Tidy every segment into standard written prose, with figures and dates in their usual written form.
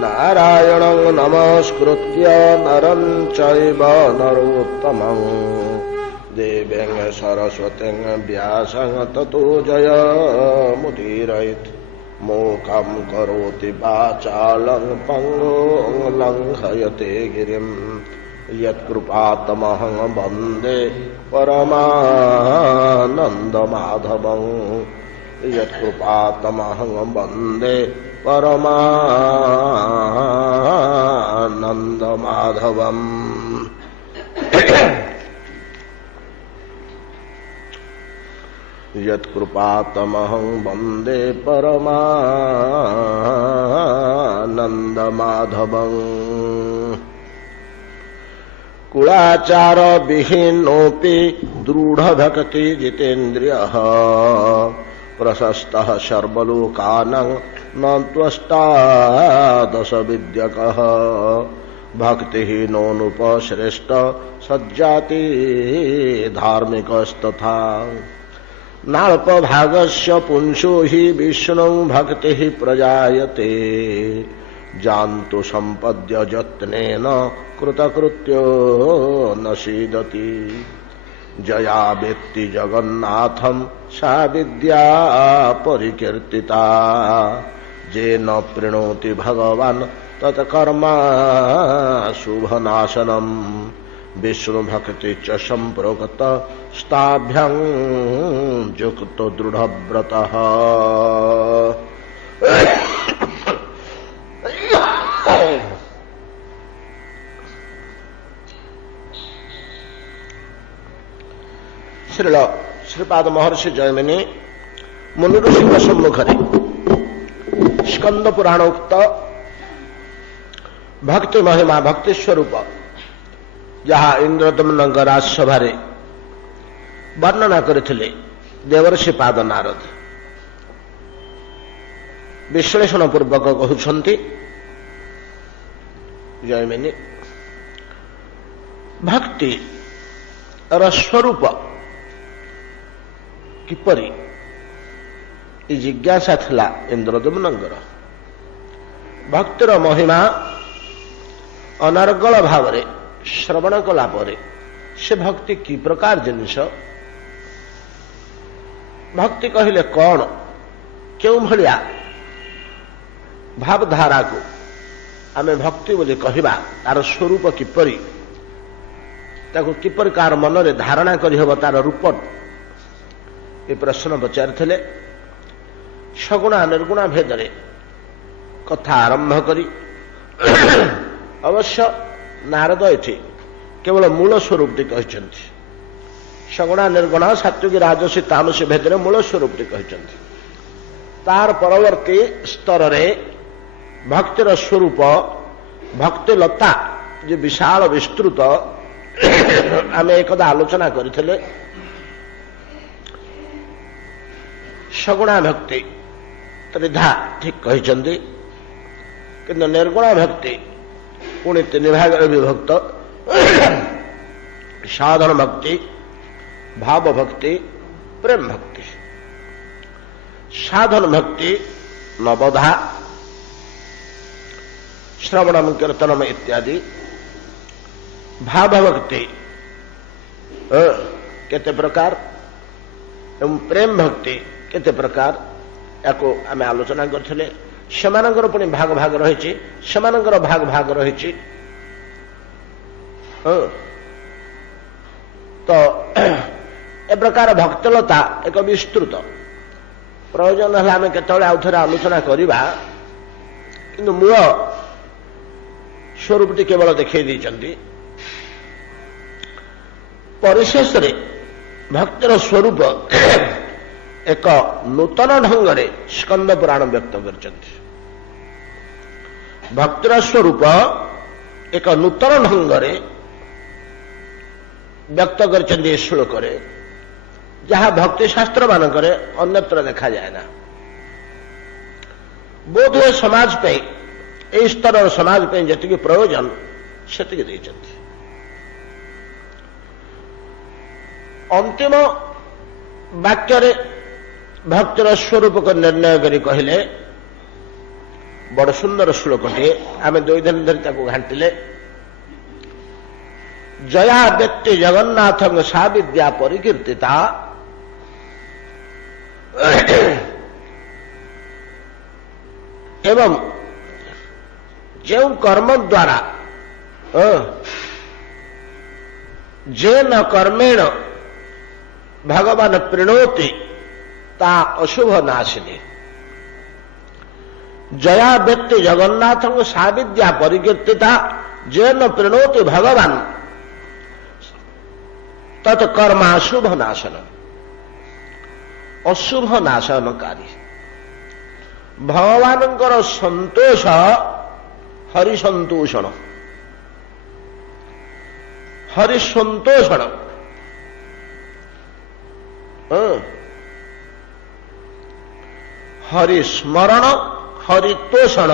नारायणं नमस्कृत्य नरं चैव नरोत्तमं देवीं सरस्वतीं व्यासं ततो जयमुदीरयेत् मूकं करोति वाचालं पङ्गुं लङ्घयते गिरिं यत्कृपातमहं वन्दे परमानन्दमाधवं यत्कृपातमहं वन्दे परमानन्दमाधवम् यत्कृपातमहं वन्दे परमानन्दमाधवम् कुलाचार विहीनोऽपि दृढभक्ति जितेन्द्रियः प्रशस्तः सर्वलोकानां न त्वष्टादश विद्यकः भक्तिहीनोऽनुपश्रेष्ठ सज्जाति धार्मिकस्तथा नाल्पभागस्य पुंसो हि विष्णु भक्तिः प्रजायते जान्तु सम्पद्य यत्नेन कृतकृत्यो न सीदति जया वेत्ति जगन्नाथं सा विद्या परिकीर्तिता येन प्रणोति भगवान् तत्कर्मा शुभनाशनम् विष्णुभक्ति च सम्प्रोक्त स्ताभ्यां युक्तो दृढव्रतः श्रीपाद महर्षि जयमिनी मुनि ऋषि सम्मुखरे स्कंद पुराणोक्त भक्ति महिमा भक्ति स्वरूप जहाँ इंद्रदम्न राजसभा वर्णना करथिले देवर्षि पाद नारद विश्लेषण पूर्वक कहउछन्ति जयमिनी भक्ति स्वरूप किपरि ई जिज्ञासा थिला इंद्रदम्नंगर भक्तिर महिमा अनर्गल भाव श्रवण कला परे से भक्ति की प्रकार जिनिष भक्ति कहले कौन क्यों भलिया भावधारा को आमे भक्ति बोली कहबा तार स्वरूप किपरि ताको किपरि कार मन रे धारणा करि हबो तार रूप ये प्रश्न पचारि सगुणा निर्गुणा भेदरे कथा आरंभ करी अवश्य नारद ये केवल मूल स्वरूप कहते सगुणा निर्गुणा सात्विक राजसी तामसी भेदरे मूल स्वरूप कहते तार परवर्ती स्तर रे भक्तिर स्वरूप भक्ति लता जो विशाल विस्तृत आम एकदा आलोचना करथिले सगुणा भक्ति त्रिधा ठीक कहते किंतु निर्गुणा भक्ति पुणी तीन भाग विभक्त साधन भक्ति भाव भक्ति प्रेम भक्ति साधन भक्ति नवधा श्रवणम कीर्तनम इत्यादि भाव भक्ति केते प्रकार एवं प्रेम भक्ति केते प्रकार याको आमे आलोचना करथिले सेमानंकर पुणी भाग भाग रही सेमानंकर भाग भाग रही तो ए प्रकार भक्तलता एक विस्तृत प्रयोजन है आम केतले आउ थे आलोचना करवा किंतु मूल स्वरूपटी केवल देखई देइचंती परिशेष रे भक्तिर स्वरूप एक नूतन ढंग से स्कंद पुराण व्यक्त करचंती भक्तिर स्वरूप एक नूतन ढंग से व्यक्त करचंती श्लोक जहाँ भक्ति शास्त्र मानक अन्यत्र देखा जाए ना बोधे समाज पे ए स्तर समाज पे जी प्रयोजन से अंतिम वाक्य भक्तिर स्वरूप को निर्णय करी कहले बड़ सुंदर श्लोकटे आम 2 दिन धरी घाटिले जया व्यक्ति जगन्नाथ सा विद्या परिकीर्तिता एवं जो कर्म द्वारा जे न कर्मेण भगवान प्रणोति ता अशुभ नाशिनी जया व्यक्ति जगन्नाथ सा विद्या परिकीर्तिता जे न प्रणोति भगवान तत्कर्माशुभ नाशन अशुभ नाशनकारी भगवान संतोष हरिसंतोषण हरिसंतोषण हरिस्मरण हरितोषण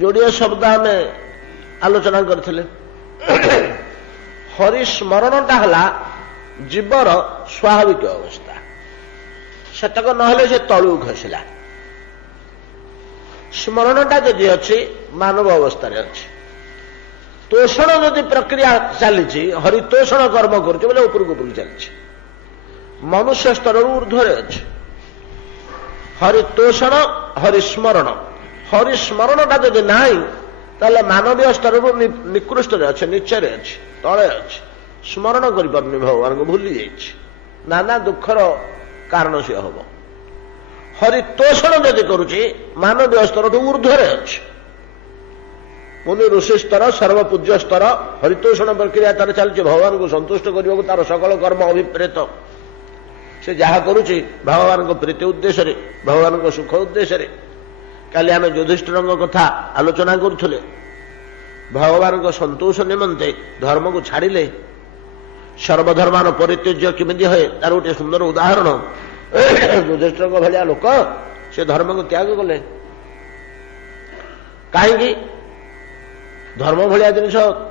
जोड़िए शब्द आम आलोचना करथिले हरिस्मरणटा हला जीवर स्वाभाविक अवस्था सेतक नहले से तलू खसला स्मरणटा जदि अच्छी मानव अवस्था अच्छी तोषण जदि प्रक्रिया चली हरितोषण कर्म कर उपरक उपरक चली मनुष्य स्तर ऊर्ध्वे अच्छे हरितोषण हरिस्मरण हरिस्मरणटा जदि नाई ताले मानवीय स्तर निकृष्ट अच्छे नीचे अच्छे तले अच्छे स्मरण कर भगवान को भूली जाइए नाना दुखर कारण से हम हरितोषण जदि करुच्ची मानवीय स्तर ऊर्ध्वे अच्छे मुनि ऋषि स्तर सर्वपूज्य स्तर हरितोषण प्रक्रिया तार चलती भगवान को संतुष्ट करने तार सकल कर्म अभिप्रेत से जहाँ करुच्ची भगवान को प्रीति उद्देश्य भगवान को सुख उद्देश्य काली आम युधिष्ठिर कथा आलोचना करुले भगवान को संतोष निमंते धर्म को छाड़िले सर्वधर्मान परित्यज्य किमिति है तार गोटे सुंदर उदाहरण युधिष्ठिर भाया लोक से धर्म को त्याग कले कहीं धर्म भाया जिन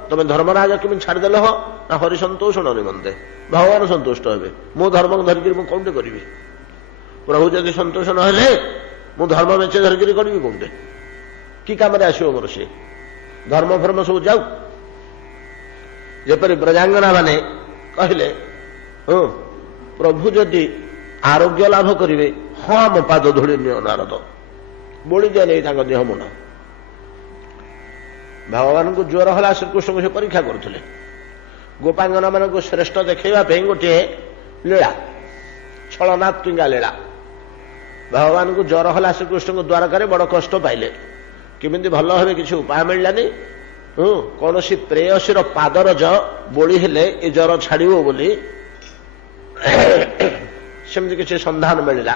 तुम धर्मराज किमी छाड़देल हो ना हरिसंतोषण निमंते भगवान संतुष्ट हे मो धर्म धरिकी मुझे कौटे करी प्रभु जदि संतोष नहेले मु धर्म मेचे धरिकी करी कौटे कि कम आसो मोर से धर्म फर्म सब जाऊ जपरी ब्रजांगना माने कहले प्रभु जदि आरोग्य लाभ करेंगे हाँ मो पाद धूली नियो नारद बोली दिया नहीं देह मुन भगवान को ज्वर हला श्रीकृष्ण को से परीक्षा करुले गोपांगना मान को श्रेष्ठ देखा गोटे लीला छलनात्मिका लीला भगवान को ज्वर हला श्रीकृष्ण को द्वारकार बड़ कष्ट पाइले किमिति भल हे किसी उपाय मिललानी कौन सी प्रेयसीर पादरज बोली हेले ए ज्वर छाड़ो बोली सेमती किसी संधान मिलला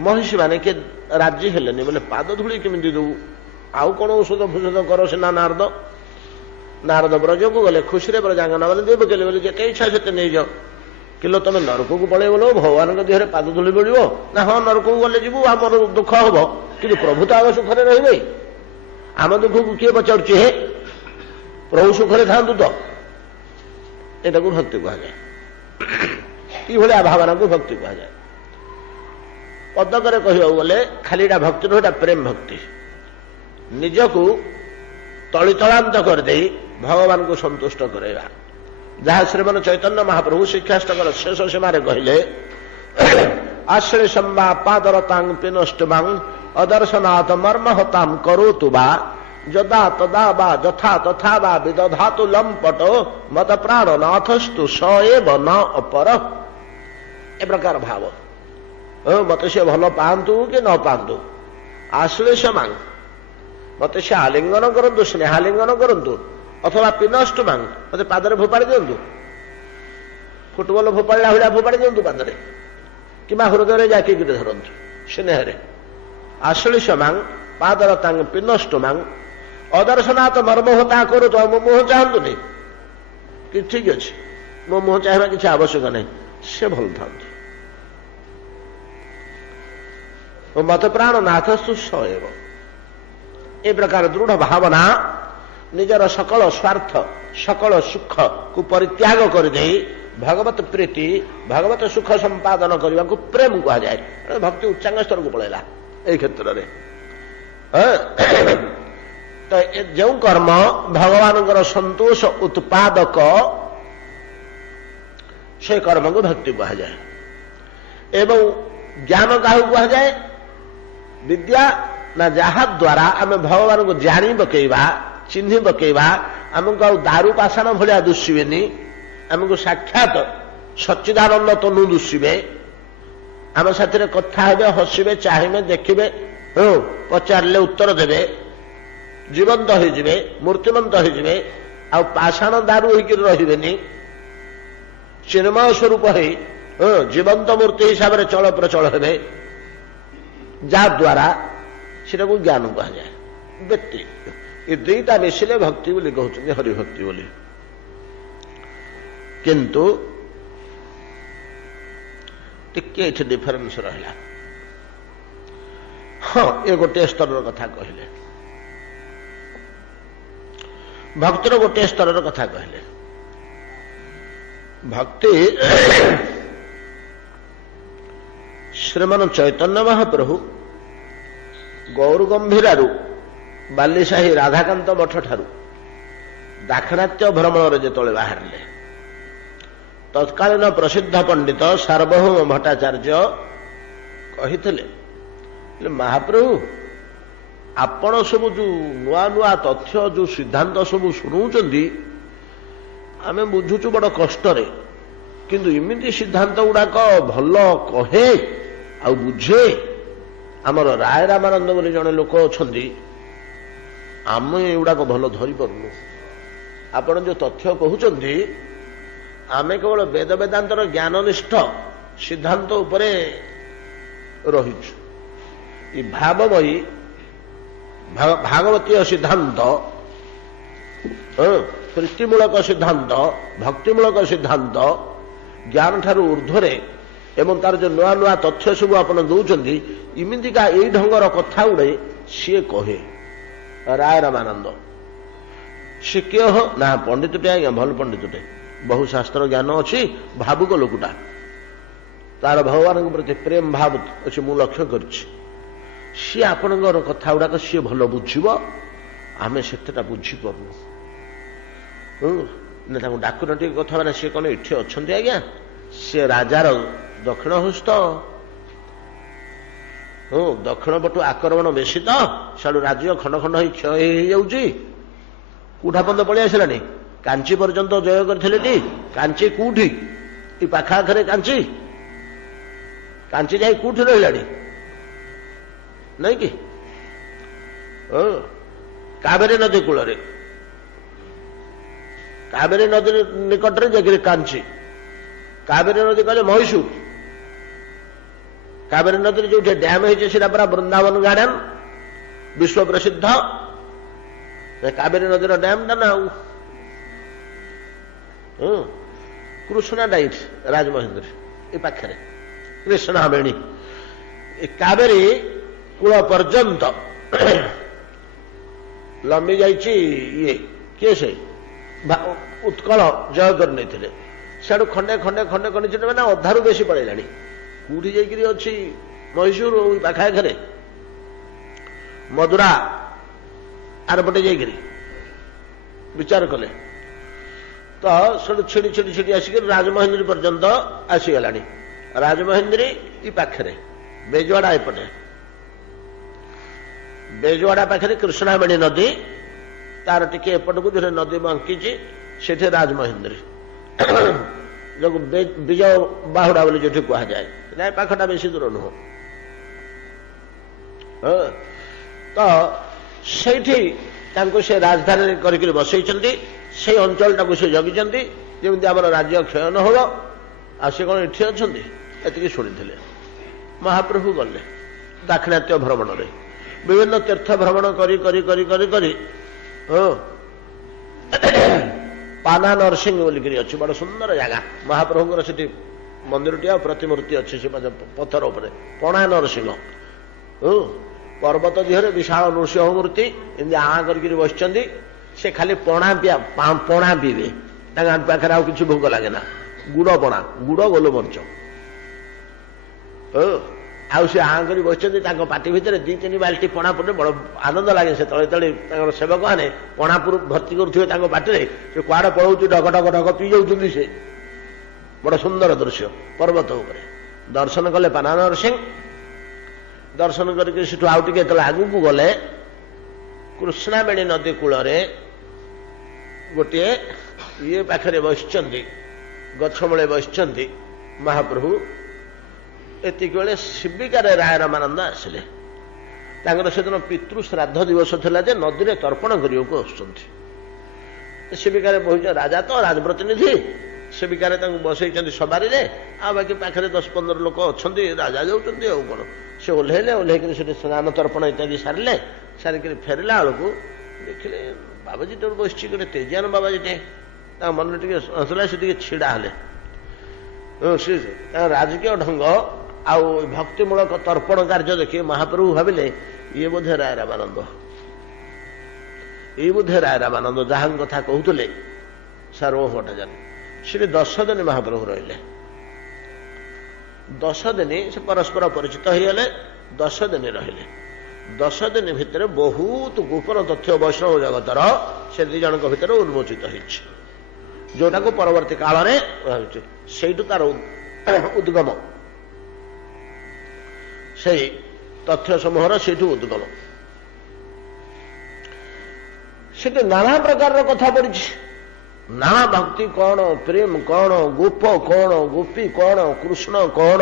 महिषी माने के राजी हेलेनी बोले पाद धूली किमिति दू आउ कौन औषध फुषध कर सीना नारद नारद ब्रज को गले खुशी ब्रजांगना मैंने देव के बोले जिते इच्छा से नहीं जाओ किलो तुम नरक को पड़े बोलो भगवान देह पाद धूली मिलो ना हाँ नरक को गले जीवु आम दुख हम कि प्रभु तो आम सुखरे रे आम दुख को किए पचारुचे हे प्रभु सुखरे था तो यहाँ को भक्ति कहुए ये भावना को भक्ति कहुए पदक कह गले खाली भक्ति नुह प्रेम भक्ति निजकू तलितलांत करदे भगवान को संतुष्ट करवा जहाँ श्रीमन चैतन्य महाप्रभु शिक्षाष्टक शेष सीमार कहले आश्रय संबा पादरतांग पिनष्टमांग अदर्शनाथ मर्म हताम करोतु बा जदा तदा बा जथा तथा बा विदधातु लंपट मत प्राण नाथस्तु सएव न अपर ए प्रकार भाव मत से भल पातु कि न पातु आश्लेष मांग मत से आलिंगन करूँ स्नेहालिंगन करूँ अथवा पिनष्ट मांग मत पादरे फोपाड़ी दिंतु फुटबल फोपाड़ा भाया फोपाड़ी दिंतु पादरे कि हृदय जाके धरतु स्नेह आश्लेष मांग पादरतांग पिनष्ट मांग अदर्शनाथ मर्म होता करो तो मो मुह चाहतु नहीं कि ठीक अच्छे मो मुह चाहवा किसी आवश्यक नहीं से भल था मत प्राण नाथस्तु सएव ए प्रकार दृढ़ भावना निजर सकल स्वार्थ सकल सुख को परित्याग कर दे भगवत प्रीति भगवत सुख संपादन करने को प्रेम कह जाए भक्ति उच्चांग स्तर को पड़ेगा ए क्षेत्र में तो जो कर्म भगवान संतोष उत्पादक से कर्म को भक्ति कहा जाए। एवं ज्ञान क्या कहा जाए? विद्या ना जहा द्वारा आम भगवान को जानी पकेवा चिन्ह पकेवा आमको आ दारू पाषाण भाया दुष्बेनि आमको साक्षात सच्चिदानंद तनु दुष्बे आम साथी कथा हे हसबे चाहे देखिए पचारे उत्तर देवे जीवंत होइजिबे मूर्तिमंत होइजिबे आ पाषाण दारू होइकि रहिबेनि चिन्मय स्वरूप हो जीवंत मूर्ति हिसाब से चल प्रचल हेबे जा द्वारा सेटा को ज्ञान कहा जाए। व्यक्ति ये दुईटा मिसिले भक्ति बोली कहते हरिभक्ति बोली। किंतु टिके एठी डिफरेंस रहा। हाँ ये गोटे स्तर कथा कहले भक्तिर गोटे स्तर कथा कहले। भक्ति श्रीमान चैतन्य महाप्रभु गौर गंभीरारू बालीशाही राधाकांत मठ ठारू दाक्षिणात्य भ्रमण जेतोळे बाहरले तत्कालीन प्रसिद्ध पंडित सार्वभौम भट्टाचार्य कहिथिले महाप्रभु आपण सब जो नुआ नुआ तथ्य जो सिद्धांत सब शुणुचंदी आमे बुझुचु बड़ कष्टरे किंतु इमिति सिद्धांत गुड़ाक भल कहे आ बुझे आमर राय रामानंद बोली जड़े लोक अच्छा आम एगुड़ाक भल धरी पार्नु। आपण जो तथ्य कहते आमे केवल वेद वेदांतर ज्ञाननिष्ठ सिद्धांत उपरे रहीचु। ये भावमयी भागवतीय सिद्धांत प्रीतिमूलक सिद्धांत भक्तिमूलक सिद्धांत ज्ञान ठारू ऊर्ध्वरे एवं तार जो नुआ नुआ तथ्य सब आप दौरान इमितिका यही ढंगर कथा गुड़े सी कहे राय रामानंद सी किए हो ना पंडितटे आज्ञा भल पंडितटे बहु शास्त्र ज्ञान अच्छी भावुक लोकटा तार भगवान प्रति प्रेम भाव अच्छे मु लक्ष्य कर सी आपणकर कथा गुड़ाक सी भल बुझब आम से बुझीपारु ना डाकुन टी कथा मैंने सी कौन ये अच्छा आज्ञा सी राजार दक्षिण हस्त दक्षिण पटु आक्रमण बेसी तो साड़ू राज्य खंड खंड हो क्षय होटा पर्यंत पलि आसलानी कांची पर्यंत जय करते कांची कौटी ये पाखाखरे कांची कांची जाए कौटी रहा नहीं कि कावेरी नदी कूल कावेरी नदी निकट में जाकर कांची कावेरी नदी कहले मैसूर कावेरी नदी जो डैम है पूरा वृंदावन गार्डन विश्व प्रसिद्ध कावेरी नदीर डैम टा ना कृष्णा डाइट राजमहेंद्र ये पाखे कृष्णावेणी कावेरी कूल पर्यंत लंबी जाइए ये किए से उत्कल जय कर नहीं साड़ू खंडे खंडे खंडे खंडे मैंने अधारू बेसी पड़ेगा कौटी जाकि अच्छी मैसूर पाखा घरे मदुरा आरपटे जा विचार कले तो सब छिड़ी छिड़ी छिड़ी आसिक राजमहेंद्री पर्यंत आसीगला राजमहेंद्री ये पाखे बेजवाड़ा एपटे बेजवाड़ा पाखे कृष्णावेणी नदी तार टिके एपट को जो नदी बांकी से राजमहेंद्री जो विजय बाहुड़ा बोली जो कह जाए ना पाखटा बेसी दूर नुह तो से राजधानी करके बसई से अंचल टाक से जगिंट जमी आम राज्य क्षय न हो सी कौन ये अच्छा ये शुणी महाप्रभु गले दाक्षिणात्य भ्रमण में विभिन्न तीर्थ भ्रमण करी करी करी करी करी पाना नरसिंह बोलिकी अच्छी बड़ सुंदर जगह महाप्रभुଙ୍କର ସେଠି ମନ୍ଦିରଟିଏ ପ୍ରତିମୂର୍ତ୍ତି ଅଛି ସେ ପଥର ଉପରେ ପଣା ନରସିଂହ पर्वत दिहरे विशाल नृसिंह मूर्ति एमती आँ करके बसଛନ୍ତି से खाली पणा पीबे पाखे आउ कि भोग लगे ना गुड़ पणा गुड़ गोलमरीच ଆଉ ସେ ଆଁ କରି ବସିଛନ୍ତି ତାଙ୍କ ପାଟି ଭିତରେ 2-3 ବାଲ୍ଟି ପଣା ପୁରେ ବଡ଼ ଆନନ୍ଦ ଲାଗେ। ସେ ତଳେ ତଳେ ତାଙ୍କର ସେବକମାନେ ପଣା ଭର୍ତ୍ତି କରୁଥିବେ ତାଙ୍କ ପାଟିରେ, ସେ କୁଆଡ଼େ ପଳଉଛି ଢକ ଢକ ଢକ ପିଇ ଯାଉଛନ୍ତି। ସେ ବଡ଼ ସୁନ୍ଦର ଦୃଶ୍ୟ ପର୍ବତ ଉପରେ। ଦର୍ଶନ କଲେ ପାନାନର ସିଂ। ଦର୍ଶନ କରିକି ସେଠୁ ଆଉ ଟିକେ ଯେତେବେଳେ ଆଗକୁ ଗଲେ କୃଷ୍ଣାବେଣୀ ନଦୀ କୂଳରେ ଗୋଟିଏ ଇଏ ପାଖରେ ବସିଛନ୍ତି, ଗଛ ମୂଳେ ବସିଛନ୍ତି ମହାପ୍ରଭୁ। ଏତିକି ବେଳେ ଶିବିକାରେ ରାୟ ରାମାନନ୍ଦ ଆସିଲେ। ତାଙ୍କର ସେଦିନ ପିତୃ ଶ୍ରାଦ୍ଧ ଦିବସ ଥିଲା ଯେ ନଦୀରେ ତର୍ପଣ କରିବାକୁ ଆସୁଛନ୍ତି। ଶିବିକାରେ ବସିଛ, ରାଜା ତ ରାଜପ୍ରତିନିଧି, ଶିବିକାରେ ତାଙ୍କୁ ବସେଇଛନ୍ତି ସବାରିରେ, ଆଉ ବାକି ପାଖରେ 10-15 ଲୋକ ଅଛନ୍ତି, ରାଜା ଯାଉଛନ୍ତି ଆଉ କ'ଣ। ସେ ଓହ୍ଲେଇଲେ, ଓହ୍ଲେଇକରି ସେଠି ସ୍ନାନ ତର୍ପଣ ଇତ୍ୟାଦି ସାରିଲେ। ସାରିକିରି ଫେରିଲା ବେଳକୁ ଦେଖିଲେ ବାବାଜୀଟେ ବସିଛି, ଗୋଟେ ତେଜିଆନ ବାବାଜୀଟେ। ତାଙ୍କ ମନରେ ଟିକେ ଆସିଲା, ସେ ଟିକେ ଛିଡ଼ା ହେଲେ। ସେ ରାଜକୀୟ ଢଙ୍ଗ ଆଉ ଭକ୍ତିମୂଳକ ତର୍ପଣ କାର୍ଯ୍ୟ ଦେଖି ମହାପ୍ରଭୁ ଭାବିଲେ ଇଏ ବୋଧେ ରାୟ ରାମାନନ୍ଦ, ଏଇ ବୋଧେ ରାୟ ରାମାନନ୍ଦ ଯାହାଙ୍କ କଥା କହୁଥିଲେ ସାର୍ବଭୌମଟା ଜାଣି। ସେଠି 10 ଦିନ ମହାପ୍ରଭୁ ରହିଲେ। 10 ଦିନ ସେ ପରସ୍ପର ପରିଚିତ ହେଇଗଲେ। 10 ଦିନ ରହିଲେ। 10 ଦିନ ଭିତରେ ବହୁତ ଗୋପନ ତଥ୍ୟ ବୈଷ୍ଣବ ଜଗତର ସେ 2 ଜଣଙ୍କ ଭିତରେ ଉନ୍ମୋଚିତ ହେଇଛି, ଯୋଉଟାକୁ ପରବର୍ତ୍ତୀ କାଳରେ ସେଇଠୁ ତାର ଉଦ୍ଗମ, ସେଇ ତଥ୍ୟ ସମୂହର ସେଇଠୁ ଉଦ୍ଗମ। ସେଠି ନାନା ପ୍ରକାରର କଥା ପଡ଼ିଛି। ନାନା ଭକ୍ତି କ'ଣ, ପ୍ରେମ କ'ଣ, ଗୋପ କ'ଣ, ଗୋପୀ କ'ଣ, କୃଷ୍ଣ କ'ଣ,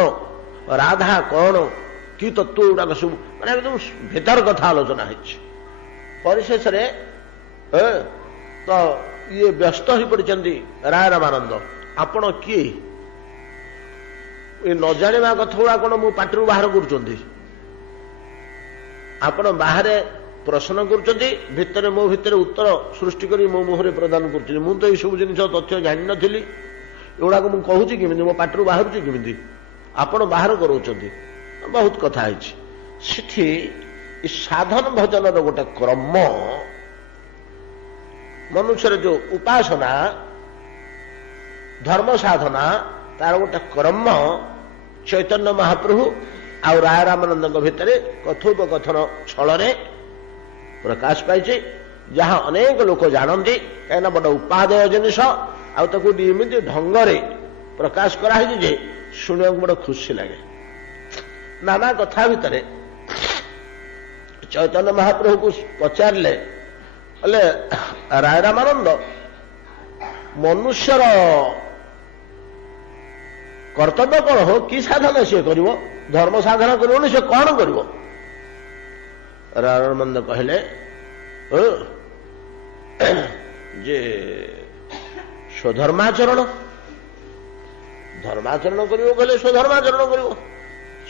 ରାଧା କ'ଣ, କି ତତ୍ତ୍ୱ ଗୁଡ଼ାକ ସବୁ ମାନେ ଏକଦମ ଭିତର କଥା ଆଲୋଚନା ହେଇଛି। ପରିଶେଷରେ ତ ଇଏ ବ୍ୟସ୍ତ ହୋଇପଡ଼ିଛନ୍ତି ରାୟ ରାମାନନ୍ଦ। ଆପଣ କିଏ? ଏ ନ ଜାଣିବା କଥା ଗୁଡ଼ା କ'ଣ ମୁଁ ପାଟିରୁ ବାହାର କରୁଛନ୍ତି? ଆପଣ ବାହାରେ ପ୍ରଶ୍ନ କରୁଛନ୍ତି, ଭିତରେ ମୋ ଭିତରେ ଉତ୍ତର ସୃଷ୍ଟି କରି ମୋ ମୁହଁରେ ପ୍ରଦାନ କରୁଛନ୍ତି। ମୁଁ ତ ଏଇସବୁ ଜିନିଷ ତଥ୍ୟ ଜାଣିନଥିଲି, ଏଗୁଡ଼ାକ ମୁଁ କହୁଛି କେମିତି, ମୋ ପାଟିରୁ ବାହାରୁଛି କେମିତି? ଆପଣ ବାହାର କରାଉଛନ୍ତି। ବହୁତ କଥା ହେଇଛି ସେଠି। ସାଧନ ଭଜନର ଗୋଟେ କ୍ରମ, ମନୁଷ୍ୟର ଯୋଉ ଉପାସନା ଧର୍ମ ସାଧନା, ତାର ଗୋଟେ କ୍ରମ ଚୈତନ୍ୟ ମହାପ୍ରଭୁ ଆଉ ରାୟ ରାମାନନ୍ଦଙ୍କ ଭିତରେ କଥୋପକଥନ ଛଳରେ ପ୍ରକାଶ ପାଇଛି, ଯାହା ଅନେକ ଲୋକ ଜାଣନ୍ତି। କାହିଁକିନା ବଡ଼ ଉପାଦେୟ ଜିନିଷ, ଆଉ ତାକୁ ଏମିତି ଢଙ୍ଗରେ ପ୍ରକାଶ କରାହେଇଛି ଯେ ଶୁଣିବାକୁ ବଡ଼ ଖୁସି ଲାଗେ। ନାନା କଥା ଭିତରେ ଚୈତନ୍ୟ ମହାପ୍ରଭୁକୁ ପଚାରିଲେ, ହେଲେ ରାୟ ରାମାନନ୍ଦ, ମନୁଷ୍ୟର କର୍ତ୍ତବ୍ୟ କ'ଣ ହଉ, କି ସାଧନା ସିଏ କରିବ? ଧର୍ମ ସାଧନା କରିବନି, ସେ କ'ଣ କରିବ? ରାୟ ରାମାନନ୍ଦ କହିଲେ ଯେ ସ୍ୱଧର୍ମାଚରଣ। ଧର୍ମାଚରଣ କରିବ କହିଲେ ସ୍ୱଧର୍ମାଚରଣ କରିବ।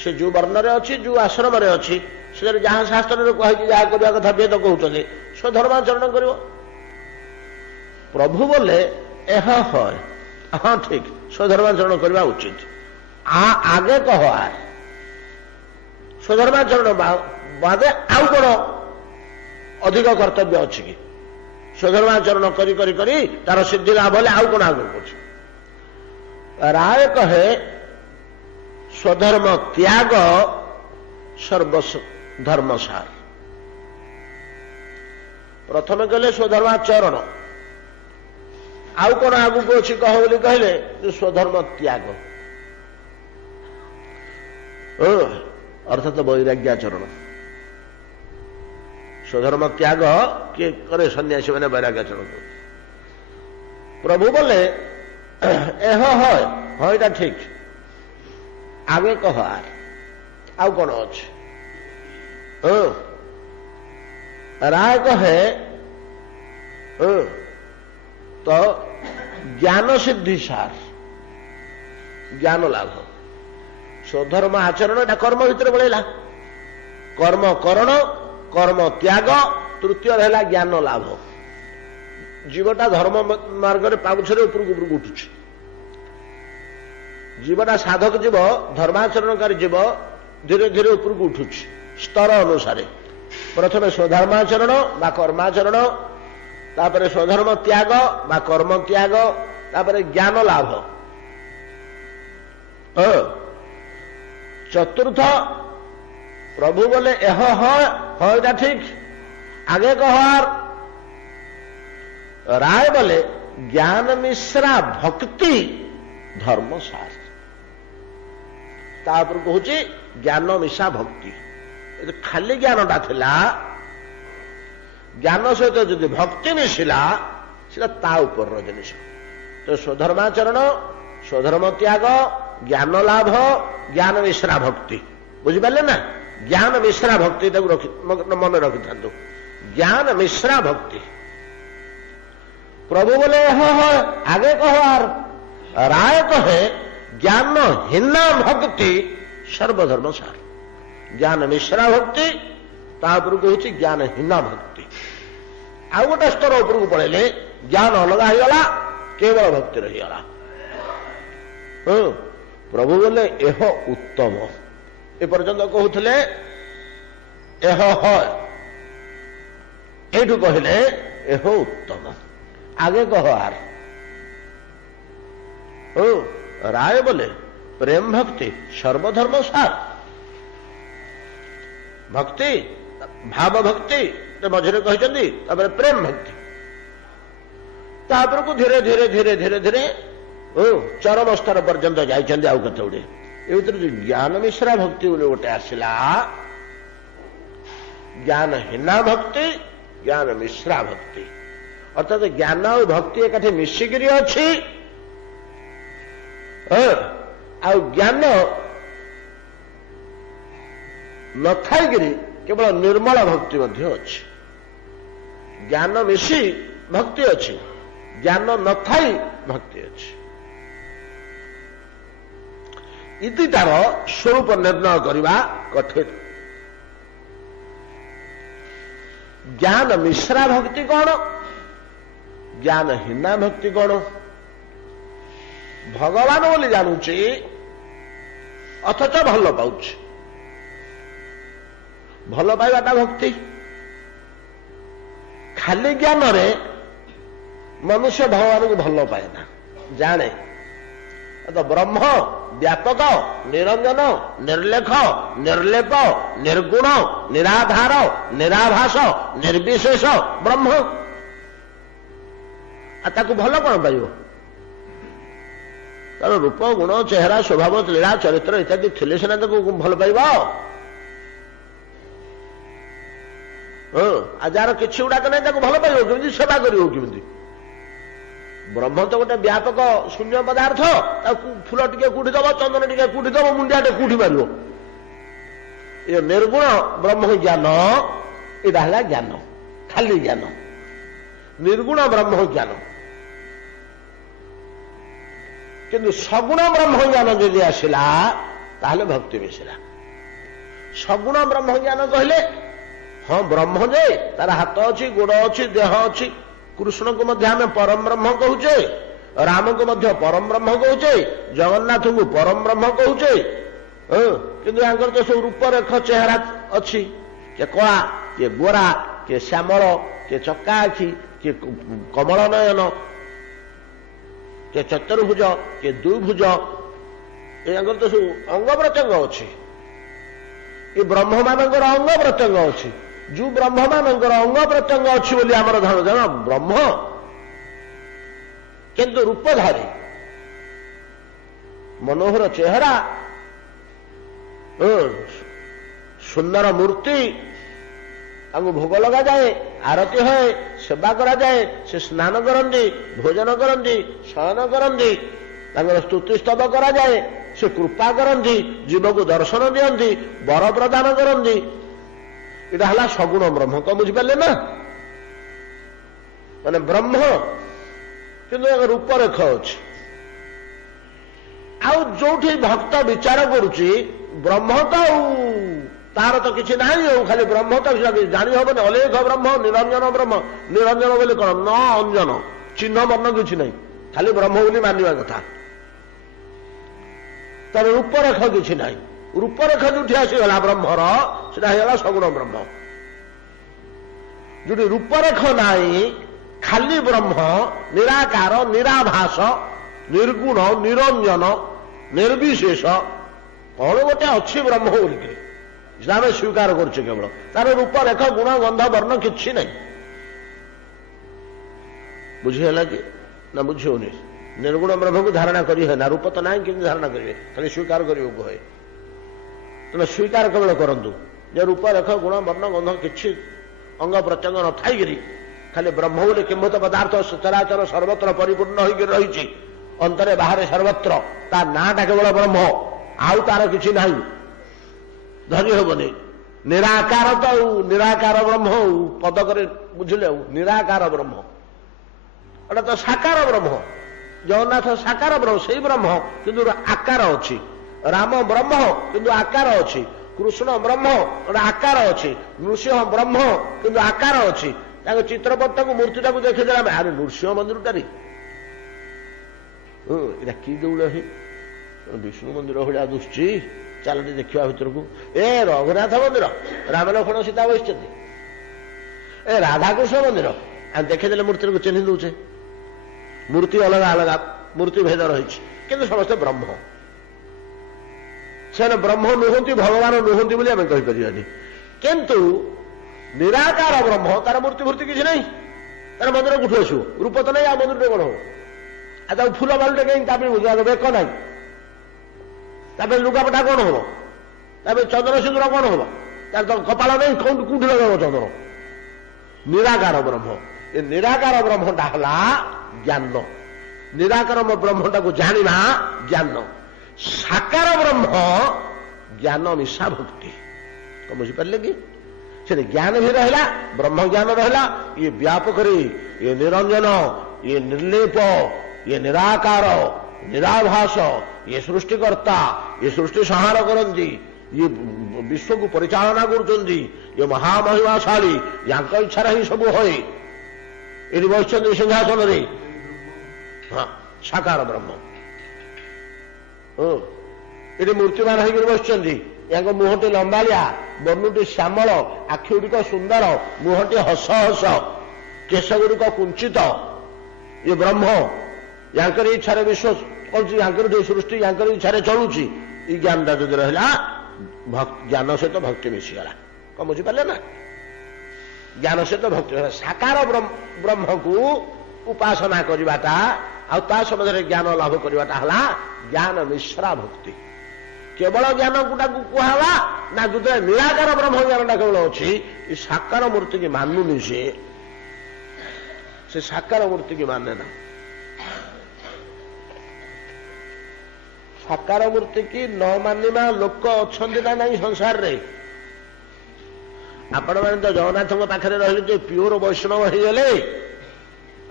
ସେ ଯୋଉ ବର୍ଣ୍ଣରେ ଅଛି, ଯୋଉ ଆଶ୍ରମରେ ଅଛି, ସେଥିରେ ଯାହା ଶାସ୍ତ୍ରରେ କୁହାଯାଇଛି, ଯାହା କରିବା କଥା ବେଦ କହୁଛନ୍ତି, ସ୍ୱଧର୍ମାଚରଣ କରିବ। ପ୍ରଭୁ ବୋଲେ ହଁ ଠିକ, ସ୍ୱଧର୍ମାଚରଣ କରିବା ଉଚିତ। ଆଗେ କହ, ସ୍ୱଧର୍ମାଚରଣ ବାଦେ ଆଉ କ'ଣ ଅଧିକ କର୍ତ୍ତବ୍ୟ ଅଛି କି? ସ୍ୱଧର୍ମାଚରଣ କରି କରି କରି ତାର ସିଦ୍ଧି ଲାଭ ହେଲେ ଆଉ କ'ଣ ଆଗକୁ କରୁଛି? ରାୟ କହେ ସ୍ୱଧର୍ମ ତ୍ୟାଗ ସର୍ବଧର୍ମସାର। ପ୍ରଥମେ କହିଲେ ସ୍ୱଧର୍ମାଚରଣ, ଆଉ କ'ଣ ଆଗକୁ ଅଛି କହ ବୋଲି କହିଲେ ସ୍ୱଧର୍ମ ତ୍ୟାଗ, ଅର୍ଥାତ ବୈରାଗ୍ୟାଚରଣ। ସ୍ୱଧର୍ମ ତ୍ୟାଗ କିଏ କରେ? ସନ୍ନ୍ୟାସୀ ମାନେ ବୈରାଗ୍ୟାଚରଣ କରେ। ପ୍ରଭୁ ବୋଲେ ହଁ ଏଇଟା ଠିକ, ଆଗେ କହ ଆଉ କ'ଣ ଅଛି? ରାୟ କହେ ତ ଜ୍ଞାନ ସିଦ୍ଧି ସାର, ଜ୍ଞାନ ଲାଭ। ସ୍ୱଧର୍ମ ଆଚରଣ ଏଟା କର୍ମ ଭିତରେ ପଳେଇଲା, କର୍ମ କରଣ, କର୍ମ ତ୍ୟାଗ, ତୃତୀୟରେ ହେଲା ଜ୍ଞାନ ଲାଭ। ଜୀବଟା ଧର୍ମ ମାର୍ଗରେ ପାଉଛରେ ଉପରକୁ ଉପରକୁ ଉଠୁଛି। ଜୀବଟା ସାଧକ ଜୀବ, ଧର୍ମାଚରଣକାରୀ ଜୀବ ଧୀରେ ଧୀରେ ଉପରକୁ ଉଠୁଛି ସ୍ତର ଅନୁସାରେ। ପ୍ରଥମେ ସ୍ୱଧର୍ମାଚରଣ ବା କର୍ମାଚରଣ, ତାପରେ ସ୍ୱଧର୍ମ ତ୍ୟାଗ ବା କର୍ମ ତ୍ୟାଗ, ତାପରେ ଜ୍ଞାନ ଲାଭ। ଚତୁର୍ଥ प्रभु बोले एह है ठीक आगे कहार राय बोले ज्ञान मिश्रा भक्ति धर्म सार तापर कहूँ ज्ञान मिशा भक्ति खाली ज्ञानटा थिला ज्ञान सहित जो भक्ति मिशिला से ता ऊपर जिनिस तो स्वधर्माचरण स्वधर्म त्याग ज्ञान लाभ ज्ञान मिश्रा भक्ति बुझिपारे ना ज्ञान मिश्रा भक्ति मन रखि था ज्ञान मिश्रा भक्ति प्रभु बोले आगे कहो आर राय कहे ज्ञान हीना भक्ति सर्वधर्म सार ज्ञान मिश्रा भक्ति तापर कहूँ ज्ञान हीना भक्ति आउ गोटे स्तर उपरକୁ पड़े ज्ञान अलग होगा केवल भक्ति रहीगला प्रभु बोले एह उत्तम ए पर्यंत कहते एह एठू कहले एह उत्तम आगे कह आर राय बोले प्रेम भक्ति सर्वधर्म सार भक्ति भाव भक्ति मझे कहते प्रेम भक्ति तापर को धीरे धीरे धीरे धीरे धीरे चरम स्तर पर्यंत जाइए आउ कत गुड़े ये ज्ञान मिश्रा भक्ति गोटे आसला ज्ञान हीना भक्ति ज्ञान मिश्रा भक्ति अर्थात ज्ञान और भक्ति एकाठी मिशिकी अच्छी ज्ञान न थाइकरी केवल निर्मल भक्ति अच्छी ज्ञान मिशी भक्ति अच्छी ज्ञान न थाई भक्ति अच्छी इति तार स्वरूप निर्णय करवा कठिन ज्ञान मिश्रा भक्ति कौन ज्ञान हीना भक्ति कौन भगवान बोली जानुची अथच भल पाउछ भल पाइबाटा भक्ति खाली ज्ञान रे मनुष्य भगवान को भल पाए ना जाने तो ब्रह्म व्यापक निरंजन निर्लेख निर्लेप निर्गुण निराधार निराभास निर्विशेष ब्रह्म ताकू भल कौन पाइब तार रूप गुण चेहरा स्वभाव लीला चरित्र इत्यादि थिले सीना भल पाइब जार कि गुड़ाक नहीं भल पाइब केमी सेवा कर ब्रह्म तो गोटे व्यापक शून्य पदार्थ फूल टे कूटी दब चंदन टे कूटी दब मुंडिया टे कूटी मार ये निर्गुण ब्रह्म ज्ञान यहाँ ज्ञान खाली ज्ञान निर्गुण ब्रह्म ज्ञान किंतु सगुण ब्रह्म ज्ञान जदि आसला ताहले भक्ति मिशिला सगुण ब्रह्म ज्ञान कहले हाँ ब्रह्म जे तार हाथ अच्छी गोड़ अच्छी देह अच्छी कृष्ण को मध्य आम परम ब्रह्म कहूचे राम को मध्य परम ब्रह्म कहूचे जगन्नाथ को परम ब्रह्म कहूचे किंतु यहाँ तो सब रूपरेख चेहरा अच्छी के कला के गोरा के श्यामल के चक्का आखि के कमल नयन के चतुर्भुज के दुभुज यहाँ तो सब अंग प्रत्यंग अच्छी ये ब्रह्म मानकर अंग प्रत्यंग अच्छी जो ब्रह्म मानकर अंग प्रत्यंग अच्छी बोली आमर धारण जान ब्रह्म किंतु रूपधारी मनोहर चेहरा सुंदर मूर्ति भोग लगा जाए आरती है सेवा करा जाए से स्नान करती भोजन करती शयन करती स्तुति स्तव करा जाए से कृपा करती जीव को दर्शन दियंती वर प्रदान करती इटा हला सगुण ब्रह्म कौन बुझिपारे ना माने ब्रह्म किंतु रूपरेख अच्छी आउ जो भक्त विचार करुच्ची ब्रह्म तो तार तो किसी ना खाली ब्रह्म तो जानी हबनी अलेख ब्रह्म निरंजन ब्रह्म निरंजन बोले कौन न अंजन चिन्ह वर्ण किसी ना खाली ब्रह्म बोली मानवा कथा तार रूपरेख किसी ना रूपरेख जो आसीगला ब्रह्मर से सगुण ब्रह्म जो रूपरेख नाई खाली ब्रह्म निराकार निराभास निर्गुण निरंजन निर्विशेष कौन गोटे अच्छी ब्रह्म बोलिके ଆମେ ସ୍ୱୀକାର କରୁଛୁ କେବଳ ତାର ରୂପ ରେଖ ଗୁଣ ଗନ୍ଧ ବର୍ଣ୍ଣ କିଛି ନାହିଁ। ବୁଝିହେଲା କି ନା ବୁଝି ହଉନି? ନିର୍ଗୁଣ ବ୍ରହ୍ମକୁ ଧାରଣା କରି ହୁଏ ନା, ରୂପ ତ ନାହିଁ କେମିତି ଧାରଣା କରିବେ, ଖାଲି ସ୍ୱୀକାର କରିବାକୁ ହୁଏ। ତେଣୁ ସ୍ୱୀକାର କେବଳ କରନ୍ତୁ ଯେ ରୂପ ରେଖ ଗୁଣ ବର୍ଣ୍ଣ ଗନ୍ଧ କିଛି ଅଙ୍ଗ ପ୍ରତ୍ୟଙ୍ଗ ନଥାଇକିରି ଖାଲି ବ୍ରହ୍ମ ବୋଲି କିମ୍ଭୂତ ପଦାର୍ଥ ସଚରାଚର ସର୍ବତ୍ର ପରିପୂର୍ଣ୍ଣ ହୋଇକି ରହିଛି, ଅନ୍ତରେ ବାହାରେ ସର୍ବତ୍ର ତା ନାଁଟା କେବଳ ବ୍ରହ୍ମ, ଆଉ ତାର କିଛି ନାହିଁ, ଧରି ହବନି। ନିରାକାର ତ ଆଉ ନିରାକାର ବ୍ରହ୍ମ ଆଉ ପଦକରେ ବୁଝିଲେ ଆଉ ନିରାକାର ବ୍ରହ୍ମ, ଏଟା ତ ସାକାର ବ୍ରହ୍ମ। ଜଗନ୍ନାଥ ସାକାର ବ୍ରହ୍ମ, ସେଇ ବ୍ରହ୍ମ କିନ୍ତୁ ଆକାର ଅଛି। ରାମ ବ୍ରହ୍ମ କିନ୍ତୁ ଆକାର ଅଛି। କୃଷ୍ଣ ବ୍ରହ୍ମ ଗୋଟେ ଆକାର ଅଛି। ନୃସିଂହ ବ୍ରହ୍ମ କିନ୍ତୁ ଆକାର ଅଛି। ତାଙ୍କ ଚିତ୍ରପଟକୁ ମୂର୍ତ୍ତିଟାକୁ ଦେଖିଦେଲା ଆରେ ନୃସିଂହ ମନ୍ଦିରଟାରେ ଏଇଟା କି ଦେଉଳ ହିଁ ବିଷ୍ଣୁ ମନ୍ଦିର ଭଳିଆ ଦୁଶୁଛି, ଚାଲ ଟିକେ ଦେଖିବା ଭିତରକୁ। ଏ ରଘୁନାଥ ମନ୍ଦିର, ରାମ ଲକ୍ଷ୍ମଣ ସୀତା ବସିଛନ୍ତି। ଏ ରାଧାକୃଷ୍ଣ ମନ୍ଦିର, ଆମେ ଦେଖିଦେଲେ ମୂର୍ତ୍ତିକୁ ଚିହ୍ନି ଦଉଛେ। ମୂର୍ତ୍ତି ଅଲଗା ଅଲଗା ମୂର୍ତ୍ତି ଭେଦ ରହିଛି, କିନ୍ତୁ ସମସ୍ତେ ବ୍ରହ୍ମ। ସେମାନେ ବ୍ରହ୍ମ ନୁହନ୍ତି, ଭଗବାନ ନୁହନ୍ତି ବୋଲି ଆମେ କହିପାରିବାନି। କିନ୍ତୁ ନିରାକାର ବ୍ରହ୍ମ, ତାର ମୂର୍ତ୍ତି ଫୂର୍ତ୍ତି କିଛି ନାହିଁ। ତାର ମନ୍ଦିର କୋଠୁ ଆସିବ? ରୂପ ତ ନାହିଁ, ଆଉ ମନ୍ଦିରଟେ କଣ ହବ? ଆଉ ତାକୁ ଫୁଲ ବାଲୁଟେ କାହିଁ? ତାପରେ ବେକ ନାହିଁ, ତାପରେ ଲୁଗାପଟା କଣ ହବ? ତାପରେ ଚନ୍ଦନ ସିନ୍ଦୁର କଣ ହବ? ତାର ତ କପାଳ ନାହିଁ, କୋଉଠି ଲଗାଇବ ଚନ୍ଦନ? ନିରାକାର ବ୍ରହ୍ମ। ଏ ନିରାକାର ବ୍ରହ୍ମଟା ହେଲା ଜ୍ଞାନ। ନିରାକାର ବ୍ରହ୍ମଟାକୁ ଜାଣିବା ଜ୍ଞାନ। ସାକାର ବ୍ରହ୍ମ ଜ୍ଞାନ ମିଶା ଭକ୍ତି। କଣ ବୁଝିପାରିଲେ କି? ସେଠି ଜ୍ଞାନ ବି ରହିଲା, ବ୍ରହ୍ମ ଜ୍ଞାନ ରହିଲା। ଇଏ ବ୍ୟାପକରେ, ଇଏ ନିରଞ୍ଜନ, ଇଏ ନିର୍ଲେପ, ଇଏ ନିରାକାର ନିରାଭାସ, ଇଏ ସୃଷ୍ଟିକର୍ତ୍ତା, ଇଏ ସୃଷ୍ଟି ସଂହାର କରନ୍ତି, ଇଏ ବିଶ୍ୱକୁ ପରିଚାଳନା କରୁଛନ୍ତି, ଇଏ ମହାମହିମାଶାଳୀ, ୟାଙ୍କ ଇଚ୍ଛାରେ ହିଁ ସବୁ ହୁଏ। ଏଠି ବସିଛନ୍ତି ସିଂହାସନରେ, ହଁ ସାକାର ବ୍ରହ୍ମ। ଏଠି ମୂର୍ତ୍ତିମାନ ହେଇକି ବସିଛନ୍ତି। ୟାଙ୍କ ମୁହଁଟି ଲମ୍ବାଳିଆ, ବର୍ଣ୍ଣଟି ଶ୍ୟାମଳ, ଆଖି ଗୁଡ଼ିକ ସୁନ୍ଦର, ମୁହଁଟି ହସ ହସ, କେଶ ଗୁଡ଼ିକ କୁଞ୍ଚିତ। ଇଏ ବ୍ରହ୍ମ, ୟାଙ୍କର ଇଚ୍ଛାରେ ବିଶ୍ୱ କରୁଛି, ୟାଙ୍କର ଯୋଉ ସୃଷ୍ଟି ୟାଙ୍କର ଇଚ୍ଛାରେ ଚଳୁଛି। ଏଇ ଜ୍ଞାନଟା ଯଦି ରହିଲା, ଜ୍ଞାନ ସହିତ ଭକ୍ତି ମିଶିଗଲା। କଣ ବୁଝିପାରିଲେ ନା? ଜ୍ଞାନ ସହିତ ଭକ୍ତି ହେଲା। ସାକାର ବ୍ରହ୍ମକୁ ଉପାସନା କରିବାଟା ଆଉ ତା ସମ୍ବନ୍ଧରେ ଜ୍ଞାନ ଲାଭ କରିବାଟା ହେଲା ଜ୍ଞାନ ମିଶ୍ରା ଭକ୍ତି। କେବଳ ଜ୍ଞାନ ଗୁଟାକୁ କୁହାହେଲା ନା, ଯେତେବେଳେ ନିରାକାର ବ୍ରହ୍ମ ଜ୍ଞାନଟା କେବଳ ଅଛି, ଏ ସାକାର ମୂର୍ତ୍ତିକି ମାନୁନି। ସେ ସାକାର ମୂର୍ତ୍ତିକି ମାନେ ନା। ସାକାର ମୂର୍ତ୍ତିକି ନ ମାନିବା ଲୋକ ଅଛନ୍ତି ନା ନାହିଁ ସଂସାରରେ? ଆପଣମାନେ ତ ଜଗନ୍ନାଥଙ୍କ ପାଖରେ ରହିଲେ ଯେ ପିଓର ବୈଷ୍ଣବ ହେଇଗଲେ,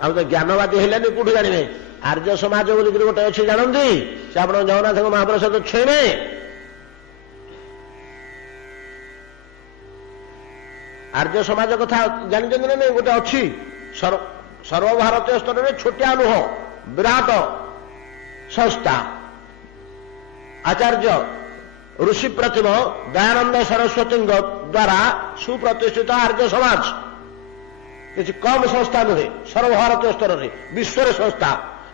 ଆଉ ତ ଜ୍ଞାନବାଦୀ ହେଲେନି, କୋଉଠି ଜାଣିବେ? ଆର୍ଯ୍ୟ ସମାଜ ବୋଲିକିରି ଗୋଟେ ଅଛି, ଜାଣନ୍ତି? ସେ ଆପଣ ଜଗନ୍ନାଥଙ୍କ ମହାପ୍ରସାଦ ଛୁଇଁବେ। ଆର୍ଯ୍ୟ ସମାଜ କଥା ଜାଣିଛନ୍ତି ନା ନାଇଁ? ଗୋଟେ ଅଛି, ସର୍ବଭାରତୀୟ ସ୍ତରରେ ଛୋଟିଆ ନୁହଁ, ବିରାଟ ସଂସ୍ଥା। ଆଚାର୍ଯ୍ୟ ଋଷି ପ୍ରତିମ ଦୟାନନ୍ଦ ସରସ୍ୱତୀଙ୍କ ଦ୍ୱାରା ସୁପ୍ରତିଷ୍ଠିତ ଆର୍ଯ୍ୟ ସମାଜ। କିଛି କମ୍ ସଂସ୍ଥା ନୁହେଁ, ସର୍ବଭାରତୀୟ ସ୍ତରରେ ବିଶ୍ୱରେ ସଂସ୍ଥା।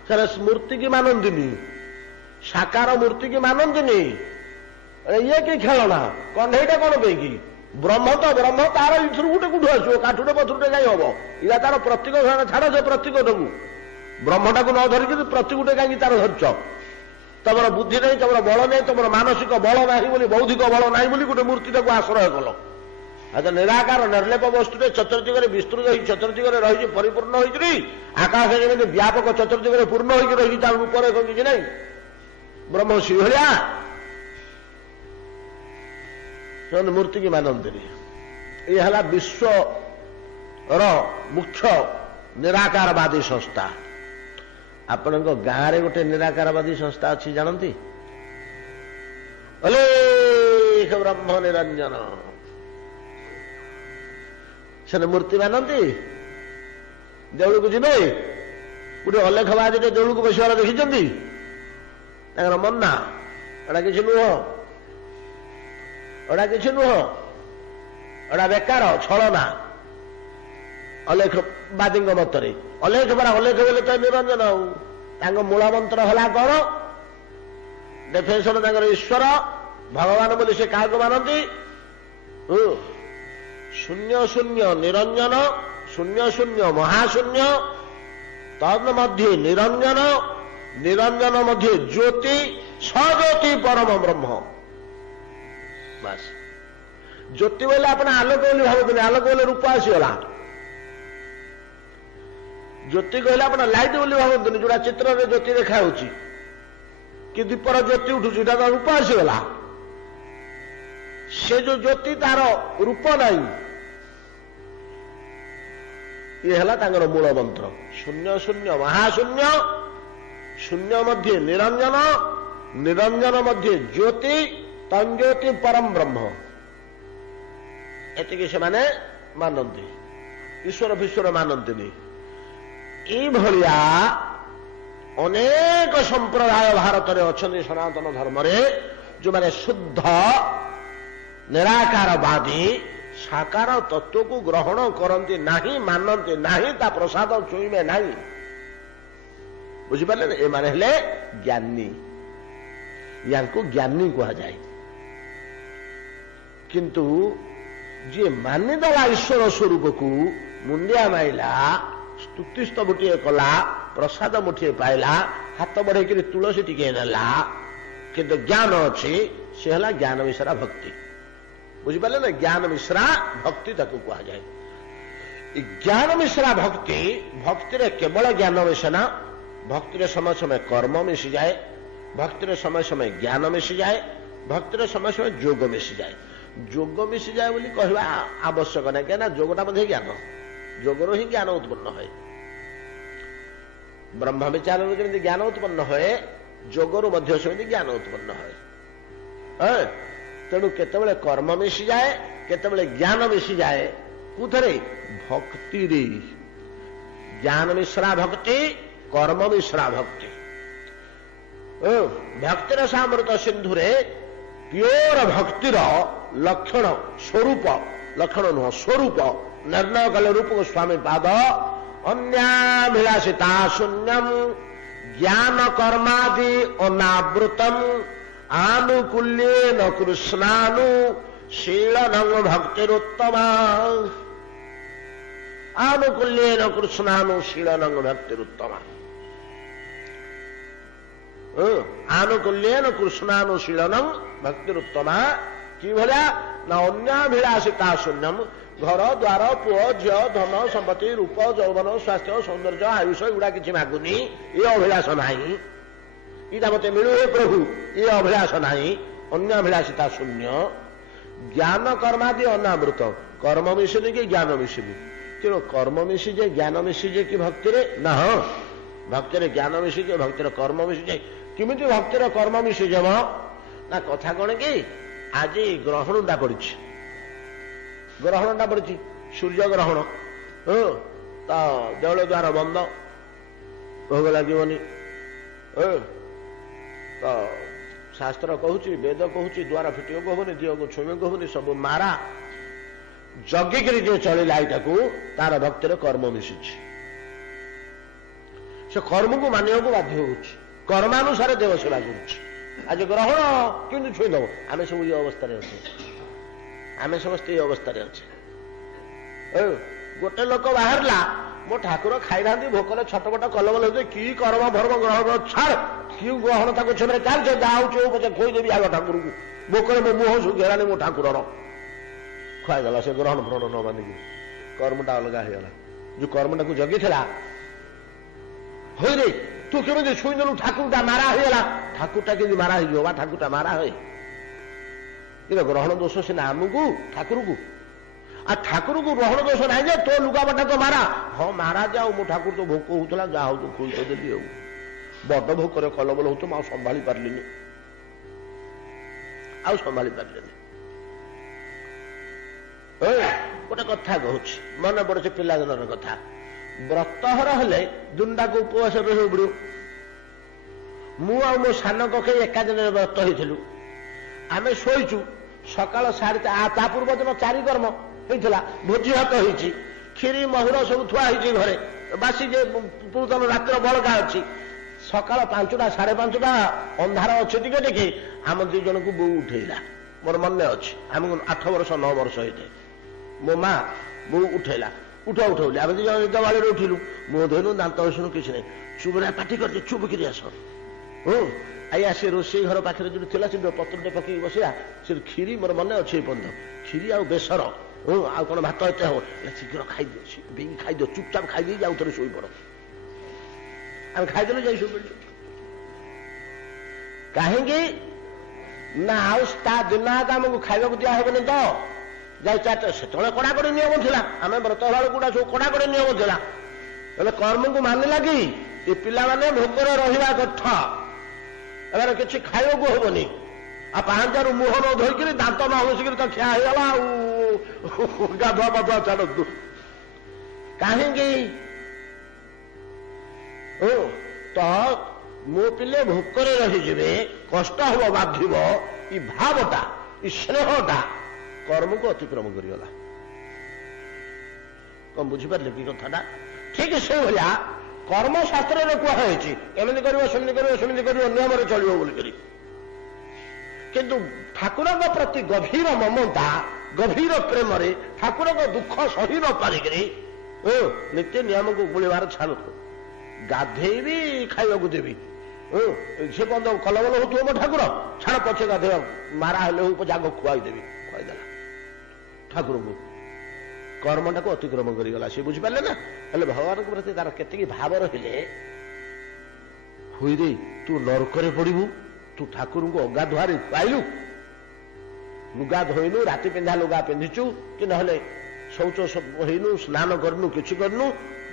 ସେମାନେ ମୂର୍ତ୍ତିକି ମାନନ୍ତିନି, ସାକାର ମୂର୍ତ୍ତିକି ମାନନ୍ତିନି। ଇଏ କି ଖେଳନା? କଣ୍ଢେଇଟା କଣ ପାଇଁକି? ବ୍ରହ୍ମ ତ ବ୍ରହ୍ମ, ତାର ଏଥିରୁ ଗୋଟେ କୋଉଠୁ ଆସିବ? କାଠୁଟେ ପଥରୁଟେ କାହିଁ ହବ? ଇଏ ତାର ପ୍ରତୀକ ଛାଡ, ସେ ପ୍ରତୀକଟାକୁ ବ୍ରହ୍ମଟାକୁ ନ ଧରିକି ପ୍ରତୀକଟେ କାହିଁକି ତାର ଧରିଛ? ତମର ବୁଦ୍ଧି ନାହିଁ, ତମର ବଳ ନାହିଁ, ତମର ମାନସିକ ବଳ ନାହିଁ ବୋଲି, ବୌଦ୍ଧିକ ବଳ ନାହିଁ ବୋଲି ଗୋଟେ ମୂର୍ତ୍ତିଟାକୁ ଆଶ୍ରୟ କଲ। ଆଉ ନିରାକାର ନିର୍ଲେପ ବସ୍ତୁଟେ ଚତୁର୍ଦିଗରେ ବିସ୍ତୃତ ହେଇ ଚତୁର୍ଦିଗରେ ରହିଛି, ପରିପୂର୍ଣ୍ଣ ହୋଇକରି ଆକାଶ ଯେମିତି ବ୍ୟାପକ ଚତୁର୍ଦିଗରେ ପୂର୍ଣ୍ଣ ହୋଇକି ରହିଛି, ତାର ଉପରେ କିଛି ନାହିଁ। ବ୍ରହ୍ମ ସେଇଭଳିଆ ସେମାନେ ମୂର୍ତ୍ତିକି ମାନନ୍ତିନି। ଇଏ ହେଲା ବିଶ୍ୱର ମୁଖ୍ୟ ନିରାକାରବାଦୀ ସଂସ୍ଥା। ଆପଣଙ୍କ ଗାଁରେ ଗୋଟେ ନିରାକାରବାଦୀ ସଂସ୍ଥା ଅଛି, ଜାଣନ୍ତି? ଅଲେଖ ବ୍ରହ୍ମ ନିରଞ୍ଜନ। ସେ ମୂର୍ତ୍ତି ମାନନ୍ତି। ଦେଉଳକୁ ଯିବେ, ଗୋଟେ ଅଲେଖବାଦୀଟେ ଦେଉଳକୁ ବସିବାର ଦେଖିଛନ୍ତି? ତାଙ୍କର ମନା, ଏଟା କିଛି ନୁହଁ, ଏଟା କିଛି ନୁହଁ, ଏଟା ବେକାର ଛଳନା। ଅଲେଖବାଦୀଙ୍କ ମତରେ ଅଲେଖ ପରା, ଅଲେଖ ବୋଲେ ତ ନିରଞ୍ଜନ। ଆଉ ତାଙ୍କ ମୂଳ ମନ୍ତ୍ର ହେଲା କଣ? ଡେଫିନେସନ ତାଙ୍କର ଈଶ୍ୱର ଭଗବାନ ବୋଲି ସେ କାହାକୁ ମାନନ୍ତି? शून्य शून्य निरंजन शून्य शून्य महाशून्य तद मध्य निरंजन निरंजन मध्य ज्योति सज्योति परम ब्रह्म बस ज्योति बोले अपना आलोक बोली भावुन आलोक बोले रूप आसीगला ज्योति कहले अपना लाइट बोली भावुन जोड़ा चित्र में ज्योति देखा कि दीपर ज्योति उठुची तो रूप आसीगला से जो ज्योति तार रूप नहीं ये है मूल मंत्र शून्य शून्य महाशून्य शून्य मध्य निरंजन निरंजन मध्य ज्योति तंज्योति परम ब्रह्म एतिकी से माने मानती ईश्वर भीश्वर मानती ये अनेक संप्रदाय भारत में अच्छा सनातन धर्म जो माने शुद्ध निराकारवादी साकार तत्व को ग्रहण करती नहीं मानती नहीं ता प्रसाद छुईबे नहीं बुझिपारे ना एमाने हेले ज्ञानी या ज्ञानी कह जाए किंतु जी मानिदेला ईश्वर स्वरूप को मुंडिया माइला स्तुति स्तुतिए कला प्रसाद मुठिए पाइला हाथ बढ़े तुलसी टिके नेला किंतु ज्ञान अच्छी से है ज्ञान मिश्रा भक्ति बुझिपारे ना ज्ञान मिश्रा भक्ति ताकू कह जाए ज्ञान मिश्रा भक्ति भक्ति रे केवल ज्ञान मिशना भक्ति रे समय समय कर्म मिशि जाए भक्ति रे समय समय ज्ञान मिशि जाए भक्ति रे समय समय जोग मिशि जाए जोग मिशि जाए बोली कहवा आवश्यक नहीं क्या जोगटा मध्य ज्ञान जोगर ही ज्ञान उत्पन्न है ब्रह्म विचार जमी ज्ञान उत्पन्न है जोगर मध्य सेमती ज्ञान उत्पन्न है तेणु केतबेले कर्म मिशि जाए केतबेले ज्ञान मिशि जाए कुथरे भक्ति रे ज्ञान मिश्रा भक्ति कर्म मिश्रा भक्ति भक्तिर सामृत सिंधुरे प्योर भक्तिर लक्षण स्वरूप लक्षण नुह स्वरूप निर्णय कले रूप गोस्वामी पाद अन्याभिलाषिता शून्यम ज्ञान कर्मादि अनावृतम आनुकूल्येन कृष्णानु शीलनं भक्तिरुत्तमा आनुकूल्येन कृष्णानु शीलनं भक्तिरुत्तमा आनुकूल्येन कृष्णानु शीलनं भक्तिरुत्तमा कि भला ना अन्याभिलाषिता शून्यम घर द्वार पुओ झील धन संपत्ति रूप यौवन स्वास्थ्य सौंदर्य आयुष एगुड़ा किसी मागुनी ये अभिलाष नहीं इटा मत मिलू हे प्रभु ये अभिलाष नहीं अन्याभिलाषिता शून्य ज्ञान कर्मादि अनावृत कर्म मिशुनी कि ज्ञान मिशुनी क्यों कर्म मिशिजे ज्ञान मिशिजे कि भक्ति रे ना भक्ति रे ज्ञान मिशिजे भक्ति रे कर्म मिशिजे किमिति भक्ति रे कर्म मिशिजे ना कथा कौन कि आज ग्रहणटा पड़ी ग्रहणटा पड़ी सूर्य ग्रहण तो देवल द्वार बंद भोग लगनी तो शास्त्र कहूँ वेद कहूँ द्वार फिटिक हबनी दिह को छुईक हबनी सब मारा जगिक जो चलला यहाँ तार भक्ति कर्म मिशि से कर्म को मानिया बाध्य हो कर्मानुसार देव सेवा कर आज ग्रहण किंतु छुईदब आम सब ये अवस्था अच्छे आम समस्त ये अवस्था अच्छे गोटे लोक बाहर मो ठाकुर खाई ना भोकर छटपट कलबल होते कि कर्म भर्म ग्रहण छाड़ कि ग्रहण ताको छेड़े चलते जाऊँ पचे खोईदेवी आग ठाकुर को भोकर मो मुह सुखेलानी मो ठाकुर खुआईदेला से ग्रहण भ्रहण न मानिक कर्मटा अलग होगा जो कर्मटा को जगी हो रे तू केमी छुईदेलु ठाकुरटा मारा होगा ठाकुरटा कि मारा हो ठाकुरटा मारा हुए कि ग्रहण दोष सीना आमको ठाकुर को आ ठाकुर को ग्रहण दोष ना जे तो लुगापटा तो मारा हाँ मारा जाओ मो ठाकुर तो भोक होता जहा हो तो खोई तो देली बड़ भोकर कलबल हो तो संभाली पार्ली आउ संभाली पार्ली गोटे कथा कहूँ मन पड़े पिलादिन कथा व्रतहर हेले दुंडा को उपवास रही पड़ो मु आ मो सान कखे एका दिन व्रत होइथिलु आमे शोइचु सकाळ 4:30 पूर्व दिन 4 कर्म होइथिला भोजी हात होइछि खीरी महुर सब थुआ होइछि घरे बासी जे पूर्तन रात्र बळका अछि सकाळ 5टा 5:30 अंधार अछि टिके टिके आम 2 जन को बो उठेला मोर मन अच्छे आम 8 वर्ष 9 वर्ष होते मो माँ बो उठेला उठ उठ बोली आम दबाड़ी उठिलु मुह धोलु दात हसुन किसी नहीं चुपरा पाटी कर चुप कर आस आया से रोषे घर पाखे जो थी से पत्रटे पकड़ बसला से क्षीरी मोर मन अच्छे पर्यटन क्षीरी आ बेसर आ कौन भात एत हम शीघ्र खाई खाईद चुपचाप खाई जाऊ थे शोई पड़ आम खाईदेलु जा शोई कहीं ना दिनाक आमको खावा दिहबनी तो जाए 4टा से कड़ाकड़ी नियम था आम व्रत भाव गुड़ा सब कड़ाकड़ी नियम था कर्म को मानिला कि ये पिला माने भोगर रहा कथा एबार किसी खाइबा को हेनी आ पांचारू मुह न धोईक दात न हसिक तो खिया होगा गाधुआ पाधुआ छाड़ू कहीं तो मो पिले भोकर रहीजे कष्ट हम बाधिब इ भावटा इ स्नेहटा कर्म को अतिक्रम करगला कौन बुझिपारे कि कथा ठीक से भाया कर्मशास्त्र कहुई एमती कर सेमती कर नियम चलो बोलिक किंतु ठाकुर प्रति गभीर ममता गभीर प्रेम ठाकुर दुख सही न पारिक नित्य नियम को बुलबार छाड़ू गाधेबी खाइबा देवी से बंद कलबल हो मो ठाकुर छाड़ पछे गाधे मारा हेले जाग खुआईदेवी खुआईदेला ठाकुर को कर्मटा को अतिक्रम करगला सी बुझिपारे ना हेल्ले भगवान के प्रति तार केत भाव रहिले हुई रे तू नरकरे पड़ू तू ठाकुर को अगाधुआ खुआलु लुगा धोइनु राति पिंधा लुगा पिंधिचु कि ना शौच हेनु स्नान करनु कि करनु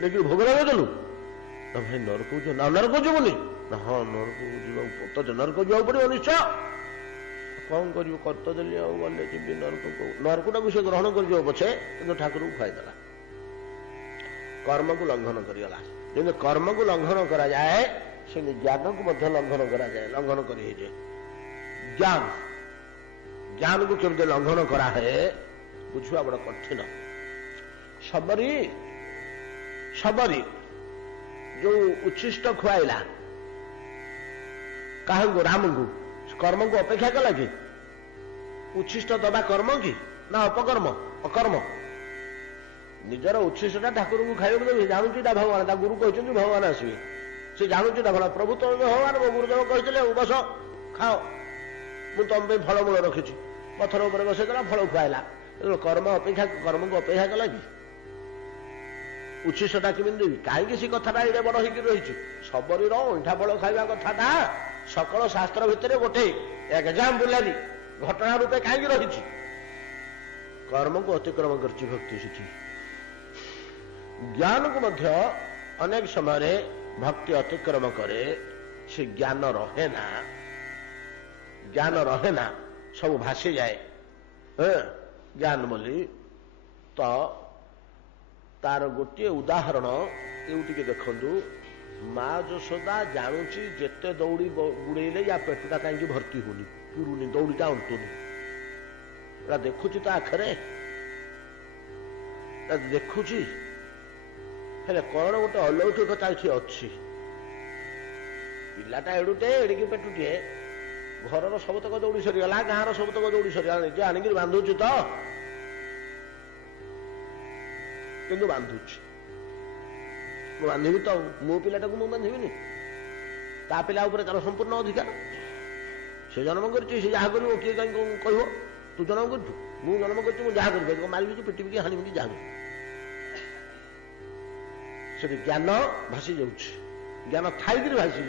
लेकिन भोग लगेदेलु ना भाई नरक ना नरक जीवनी ना हाँ नरक तो नरक जा पड़ो निश्चय कौन कर कर्तदेली गले जी नरक को नरकटा को से ग्रहण कर पछे कि ठाकुर को खुआईदेला कर्म को लंघन करगला जब कर्म को लंघन करा जाए से ज्ञान को मध्य लंघन करा जाए लंघन कर ज्ञान ज्ञान को केमती लंघन करा है बुझा बड़ कठिन सबरी सबरी जो उच्छिष्ट खुआईला क्या राम को कर्म को अपेक्षा कला कि उच्छिष्ट दबा कर्म कि ना अपकर्म अकर्म निजर उच्छिष्टा ठाकुर को खाइबा देवी जानूँ भगवान गुरु कहते भगवान आसवे से जानूँ भगवान प्रभु तुम भगवान मो गुरुदेव कहते बस खाओ मुझे तुम फलमूल रखी पथर उपर बसईदेला फल खुआला कर्म अपेक्षा कर्म को अपेक्षा कला कि उच्छिष्टा केमी देवी कहीं सी कथा ये बड़ होगी रही सबरी अंठा फल खाଇବା कथा सकल शास्त्र भितर गोटे एग्जाम्पल घटना रूपे कहीं रही कर्म को अतिक्रम कर भक्ति सीखी ज्ञान को मध्य अनेक समय भक्ति अतिक्रम करे से ज्ञान रहे ना सब भासी जाए ज्ञान बोली तो तार गोटे उदाहरण ये देखु माँ यशोदा जानूची जेते दौड़ी बुड़ेले या पेटटा कहीं भर्ती होनी पुरुनी दौड़ीटा अंटुनी देखुची तो आखरे देखुची हेले कौन गोटे अलौकिकता ये अच्छी पिलाटा एडुटे एड़िकी पेटुटे घर सबतक दौड़ी सरीगला गाँव सबतक दौड़ी सरीगला निजे आणिक बांधुची तो किंतु बांधुची बांधि तो मो पिलाटा को बांधि ता पिला तार संपूर्ण अधिकार से जन्म कर किए कहीं कह तू जन्म कर जन्म कर मारिबी कि पिटिबी कि हाणिबी कि जहाँ से ज्ञान भासी ज्ञान थाई भासी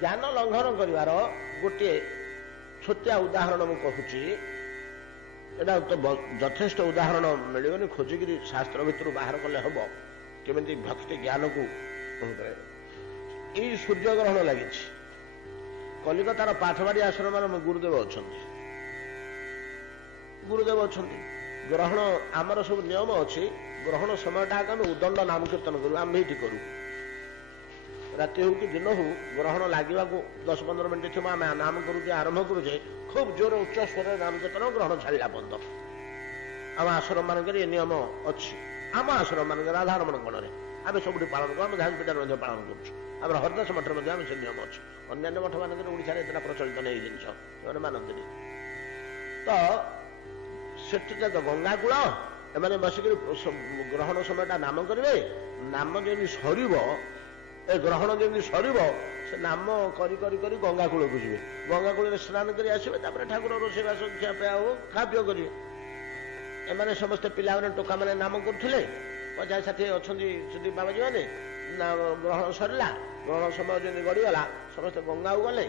ज्ञान लंघन कर गोटे छोटिया उदाहरण मुझे कहूँ एटा तो यथेष्ट उदाहरण मिलनी खोजिक शास्त्र भितर बाहर कले हम केमी भक्ति ज्ञान को ये सूर्य ग्रहण लगी कलिकतार पाठवाड़ी आश्रम गुरुदेव अच्छा ग्रहण आमर सब नियम अच्छी ग्रहण समयटा आम उदंड नाम कीर्तन करूँ आम ये करूँ राति हो कि दिन हो ग्रहण लगे 10-15 मिनट थी आम नाम करुचे आरंभ करुचे खूब जोर उच्च स्वर नाम कीर्तन ग्रहण छाड़ा बंद आम आश्रम मानक ये नियम अच्छी आम आश्रम मानक राधारमण गण में आम सब पालन करूँ झांसपीठार पालन करुँ ଆମର ହରିଦାସ ମଠରେ ମଧ୍ୟ ଆମେ ସେ ନିୟମ ଅଛି। ଅନ୍ୟାନ୍ୟ ମଠ ମାନଙ୍କରେ ଓଡ଼ିଶାରେ ଏତେଟା ପ୍ରଚଳିତ ନାହିଁ ଏଇ ଜିନିଷ, ସେମାନେ ମାନନ୍ତିନି। ତ ସେଠି ତ ଗଙ୍ଗାକୂଳ, ଏମାନେ ବସିକରି ଗ୍ରହଣ ସମୟଟା ନାମ କରିବେ। ନାମ ଯେମିତି ସରିବ, ଏ ଗ୍ରହଣ ଯେମିତି ସରିବ, ସେ ନାମ କରି କରି କରି ଗଙ୍ଗାକୂଳକୁ ଯିବେ। ଗଙ୍ଗାକୂଳରେ ସ୍ନାନ କରି ଆସିବେ, ତାପରେ ଠାକୁର ରୋଷେଇବାସ ଖିଆପିଆ ହବ, ଖାଆପିଆ କରିବେ। ଏମାନେ ସମସ୍ତେ ପିଲାମାନେ ଟୋକାମାନେ ନାମ କରୁଥିଲେ, 50-60 ଅଛନ୍ତି ସେଠି ବାବାଜୀ ମାନେ। ଗ୍ରହଣ ସରିଲା, ଗ୍ରହଣ ସମୟ ଯେମିତି ଗଡ଼ିଗଲା, ସମସ୍ତେ ଗଙ୍ଗାକୁ ଗଲେ।